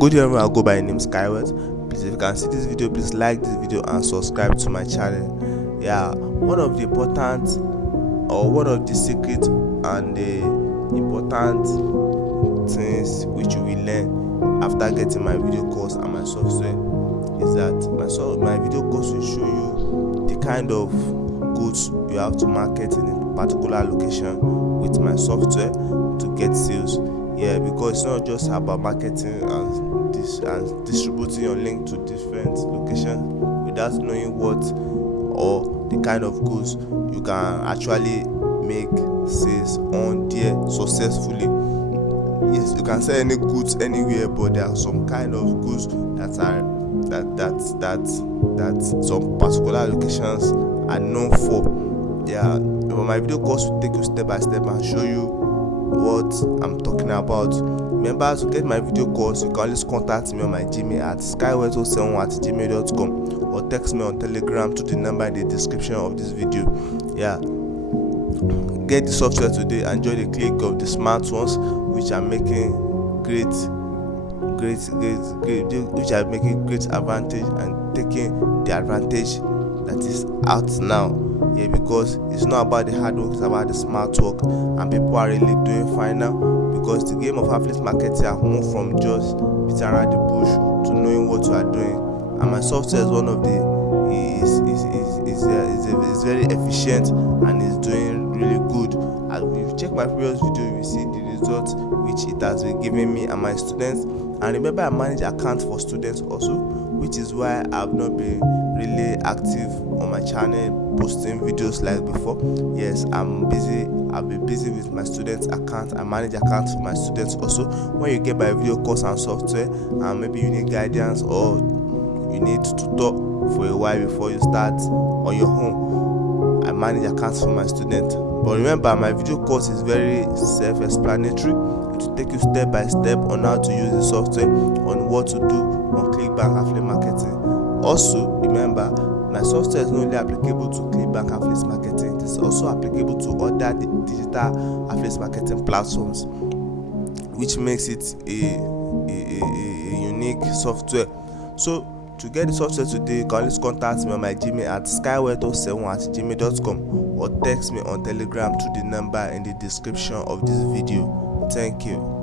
Good evening, I go by the name Skyward. Please, if you can see this video, please like this video and subscribe to my channel. Yeah, one of the important or one of the secret and the important things which you will learn after getting my video course and my software is that my video course will show you the kind of goods you have to market in a particular location with my software to get sales. Yeah, because it's not just about marketing and distributing your link to different locations without knowing what or the kind of goods you can actually make sales on there successfully. Yes, you can sell any goods anywhere, but there are some kind of goods that some particular locations are known for. Yeah, but my video course will take you step by step and show you what I'm talking about. Remember, to get my video course, you can always contact me on my Gmail at skyward07@gmail.com or text me on Telegram to the number in the description of this video. Yeah, get the software today. Enjoy the click of the smart ones, which are making great advantage and taking the advantage that is out now. Yeah, because it's not about the hard work, it's about the smart work, and people are really doing fine now because the game of affiliate marketing have moved from just beating around the bush to knowing what you are doing. And my software is one of the is very efficient and is doing really good. As you check my previous video, you will see the results which it has been giving me and my students. And remember, I manage accounts for students also, which is why I've not been really active on my channel posting videos like before. Yes, I'm busy. I've been busy with my students' accounts. I manage accounts for my students also. When you get my video course and software, and maybe you need guidance or you need to tutor for a while before you start on your own, I manage accounts for my students. But remember, my video course is very self-explanatory. It will take you step by step on how to use the software, on what to do on Clickbank affiliate marketing. Also, remember, my software is not only applicable to Clickbank affiliate marketing, it is also applicable to other digital affiliate marketing platforms, which makes it a unique software. So, to get the software today, you can always contact me on my Gmail at skyward07@gmail.com or text me on Telegram to the number in the description of this video. Thank you.